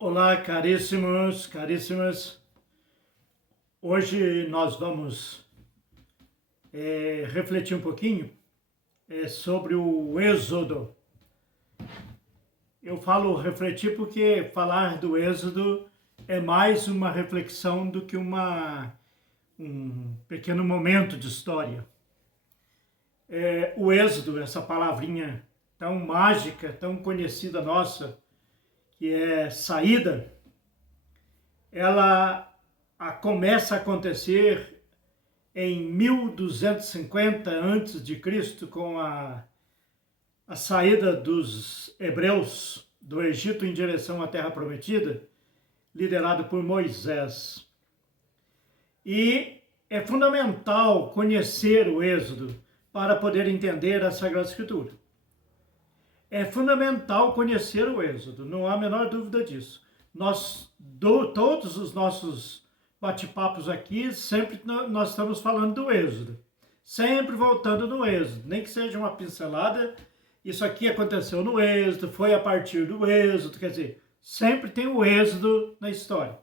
Olá, caríssimos, caríssimas. Hoje nós vamos refletir um pouquinho sobre o Êxodo. Eu falo refletir porque falar do Êxodo é mais uma reflexão do que um pequeno momento de história. O Êxodo, essa palavrinha tão mágica, tão conhecida nossa, que é saída, ela começa a acontecer em 1250 a.C., com a saída dos hebreus do Egito em direção à Terra Prometida, liderado por Moisés. E é fundamental conhecer o Êxodo para poder entender a Sagrada Escritura. É fundamental conhecer o Êxodo, não há a menor dúvida disso. Todos os nossos bate-papos aqui, sempre nós estamos falando do Êxodo. Sempre voltando no Êxodo, nem que seja uma pincelada. Isso aqui aconteceu no Êxodo, foi a partir do Êxodo, quer dizer, sempre tem o Êxodo na história.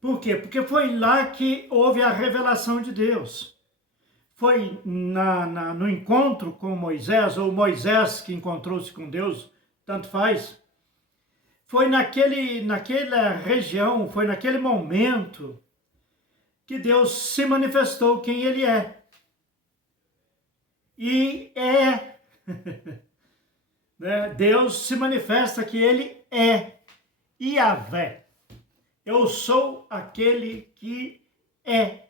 Por quê? Porque foi lá que houve a revelação de Deus. Foi no encontro com Moisés, ou Moisés que encontrou-se com Deus, tanto faz. Foi naquela região, foi naquele momento que Deus se manifestou quem Ele é. E né? Deus se manifesta que Ele é Yahvé. Eu sou aquele que é.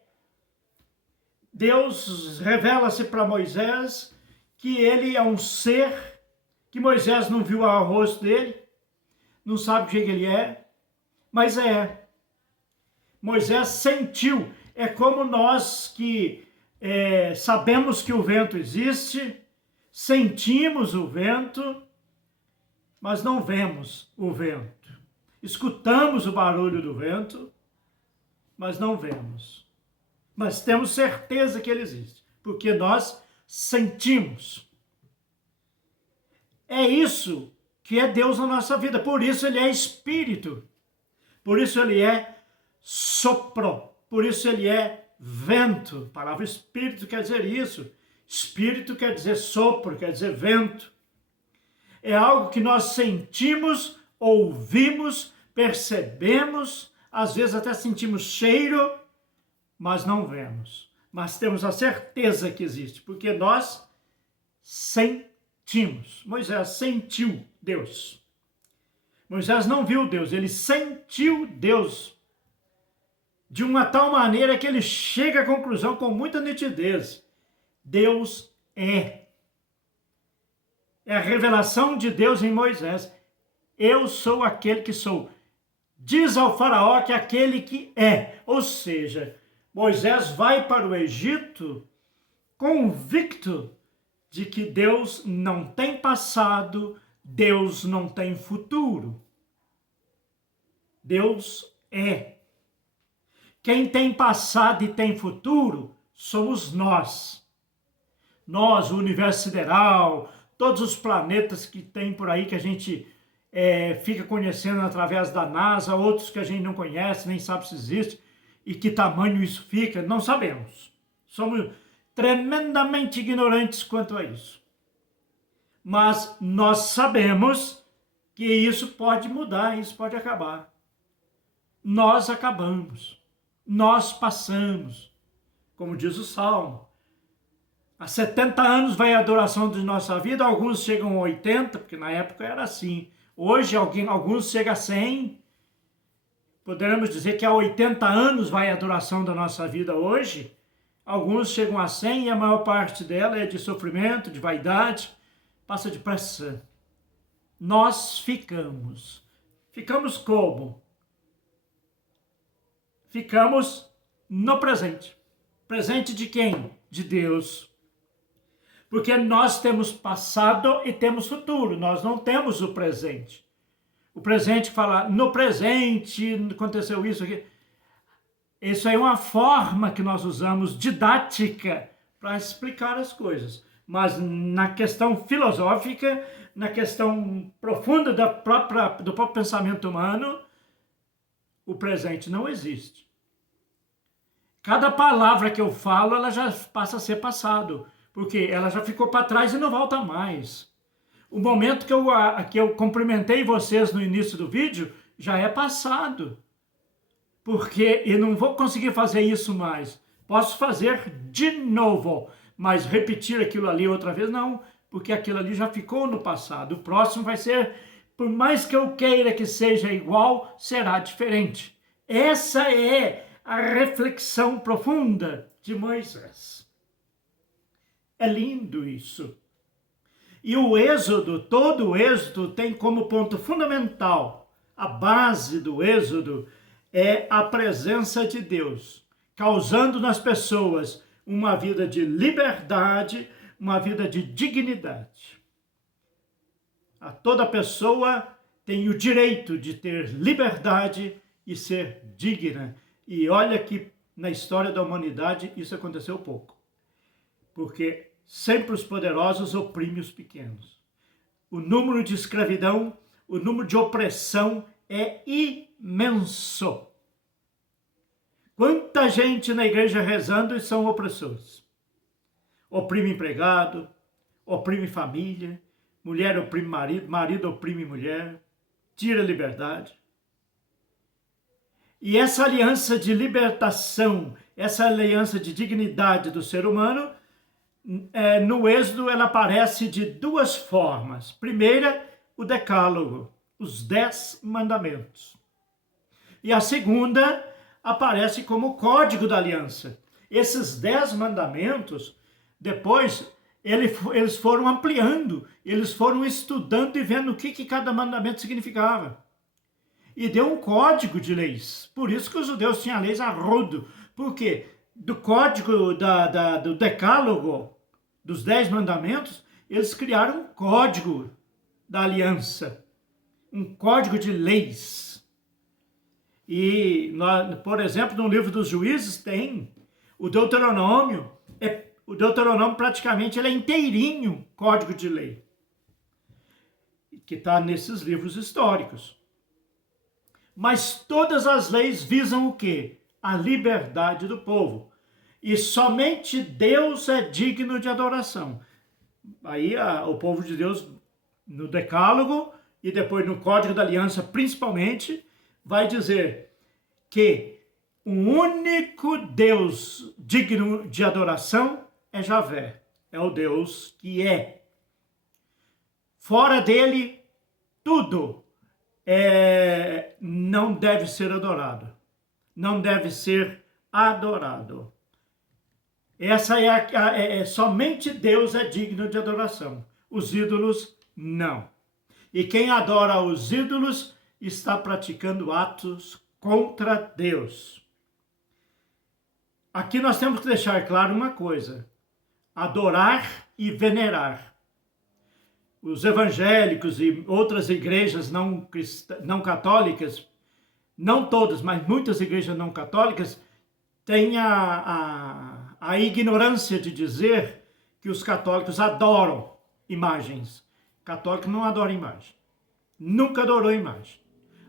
Deus revela-se para Moisés que ele é um ser, que Moisés não viu o rosto dele, não sabe quem ele é, mas é. Moisés sentiu, é como nós que sabemos que o vento existe, sentimos o vento, mas não vemos o vento. Escutamos o barulho do vento, mas não vemos. Mas temos certeza que ele existe, porque nós sentimos. É isso que é Deus na nossa vida, por isso ele é Espírito, por isso ele é sopro, por isso ele é vento. A palavra Espírito quer dizer isso, Espírito quer dizer sopro, quer dizer vento. É algo que nós sentimos, ouvimos, percebemos, às vezes até sentimos cheiro, mas não vemos, mas temos a certeza que existe, porque nós sentimos. Moisés sentiu Deus. Moisés não viu Deus, ele sentiu Deus de uma tal maneira que ele chega à conclusão com muita nitidez: Deus é. É a revelação de Deus em Moisés. Eu sou aquele que sou. Diz ao faraó que é aquele que é, ou seja, Moisés vai para o Egito convicto de que Deus não tem passado, Deus não tem futuro. Deus é. Quem tem passado e tem futuro somos nós. Nós, o universo sideral, todos os planetas que tem por aí que a gente fica conhecendo através da NASA, outros que a gente não conhece, nem sabe se existe. E que tamanho isso fica, não sabemos. Somos tremendamente ignorantes quanto a isso. Mas nós sabemos que isso pode mudar, isso pode acabar. Nós acabamos, nós passamos, como diz o Salmo. Há 70 anos vai a duração de nossa vida, alguns chegam a 80, porque na época era assim. Hoje alguns chegam a 100. Poderemos dizer que há 80 anos vai a duração da nossa vida hoje. Alguns chegam a 100 e a maior parte dela é de sofrimento, de vaidade, passa depressa. Nós ficamos. Ficamos como? Ficamos no presente. Presente de quem? De Deus. Porque nós temos passado e temos futuro, nós não temos o presente. O presente fala, no presente aconteceu isso aqui. Isso aí é uma forma que nós usamos didática para explicar as coisas. Mas na questão filosófica, na questão profunda do próprio pensamento humano, o presente não existe. Cada palavra que eu falo, ela já passa a ser passado, porque ela já ficou para trás e não volta mais. O momento que eu cumprimentei vocês no início do vídeo, já é passado. Porque eu não vou conseguir fazer isso mais. Posso fazer de novo, mas repetir aquilo ali outra vez, não, porque aquilo ali já ficou no passado. O próximo vai ser, por mais que eu queira que seja igual, será diferente. Essa é a reflexão profunda de Moisés. É lindo isso. E o Êxodo, todo o Êxodo tem como ponto fundamental, a base do Êxodo é a presença de Deus, causando nas pessoas uma vida de liberdade, uma vida de dignidade. A toda pessoa tem o direito de ter liberdade e ser digna. E olha que na história da humanidade isso aconteceu pouco. Porque sempre os poderosos oprimem os pequenos. O número de escravidão, o número de opressão é imenso. Quanta gente na igreja rezando e são opressores. Oprime empregado, oprime família, mulher oprime marido, marido oprime mulher, tira a liberdade. E essa aliança de libertação, essa aliança de dignidade do ser humano, no Êxodo ela aparece de duas formas. Primeira, o Decálogo, os 10 mandamentos. E a segunda aparece como o Código da Aliança. Esses 10 mandamentos, depois, eles foram ampliando, eles foram estudando e vendo o que cada mandamento significava. E deu um código de leis. Por isso que os judeus tinham leis a rodo. Porque do código do Decálogo, dos 10 mandamentos, eles criaram um código da aliança. Um código de leis. E, por exemplo, no livro dos Juízes tem o Deuteronômio. O Deuteronômio praticamente ele é inteirinho código de lei. Que está nesses livros históricos. Mas todas as leis visam o quê? A liberdade do povo. E somente Deus é digno de adoração. Aí o povo de Deus, no Decálogo e depois no Código da Aliança principalmente, vai dizer que o único Deus digno de adoração é Javé. É o Deus que é. Fora dele, tudo não deve ser adorado. Não deve ser adorado. Essa somente Deus é digno de adoração. Os ídolos, não. E quem adora os ídolos está praticando atos contra Deus. Aqui nós temos que deixar claro uma coisa. Adorar e venerar. Os evangélicos e outras igrejas não católicas, não todas, mas muitas igrejas não católicas, têm a ignorância de dizer que os católicos adoram imagens. Católico não adora imagem. Nunca adorou imagem.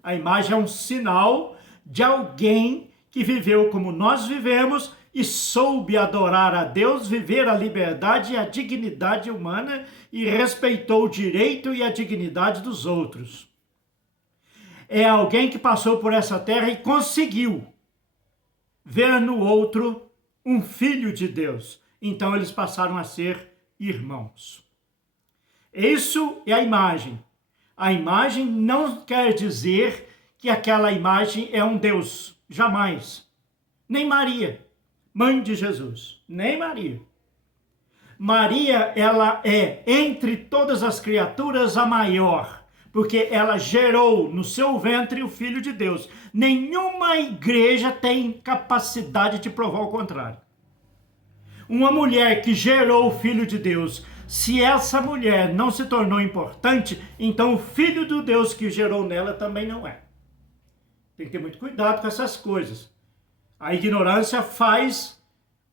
A imagem é um sinal de alguém que viveu como nós vivemos e soube adorar a Deus, viver a liberdade e a dignidade humana e respeitou o direito e a dignidade dos outros. É alguém que passou por essa terra e conseguiu ver no outro um filho de Deus. Então eles passaram a ser irmãos. Isso é a imagem. A imagem não quer dizer que aquela imagem é um Deus. Jamais. Nem Maria, mãe de Jesus. Nem Maria. Maria, ela é, entre todas as criaturas, a maior. Porque ela gerou no seu ventre o Filho de Deus. Nenhuma igreja tem capacidade de provar o contrário. Uma mulher que gerou o Filho de Deus, se essa mulher não se tornou importante, então o Filho do Deus que gerou nela também não é. Tem que ter muito cuidado com essas coisas. A ignorância faz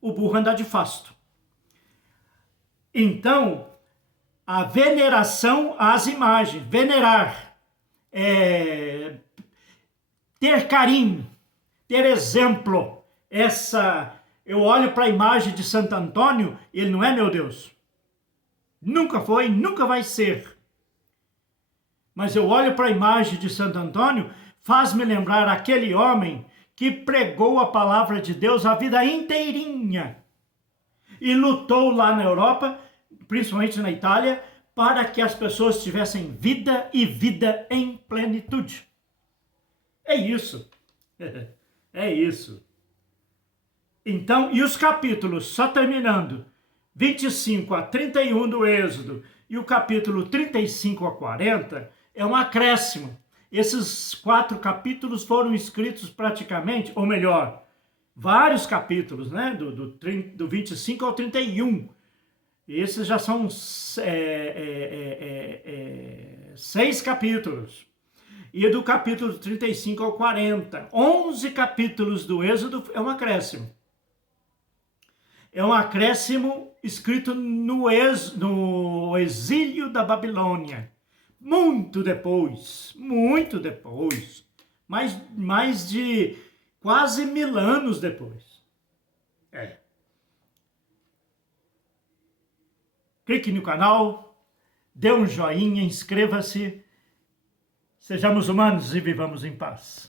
o burro andar de fasto. Então, a veneração às imagens, venerar, ter carinho, ter exemplo. Eu olho para a imagem de Santo Antônio, ele não é meu Deus. Nunca foi, nunca vai ser. Mas eu olho para a imagem de Santo Antônio, faz-me lembrar aquele homem que pregou a palavra de Deus a vida inteirinha e lutou lá na Europa, principalmente na Itália, para que as pessoas tivessem vida e vida em plenitude. É isso. É isso. Então, e os capítulos, só terminando, 25 a 31 do Êxodo e o capítulo 35 a 40, é um acréscimo. Esses 4 capítulos foram escritos praticamente, ou melhor, vários capítulos, né? Do 25 ao 31. Esses já são 6 capítulos. E do capítulo 35 ao 40, 11 capítulos do Êxodo é um acréscimo. É um acréscimo escrito no exílio da Babilônia. Muito depois, mais de quase 1000 anos depois. Clique no canal, dê um joinha, inscreva-se. Sejamos humanos e vivamos em paz.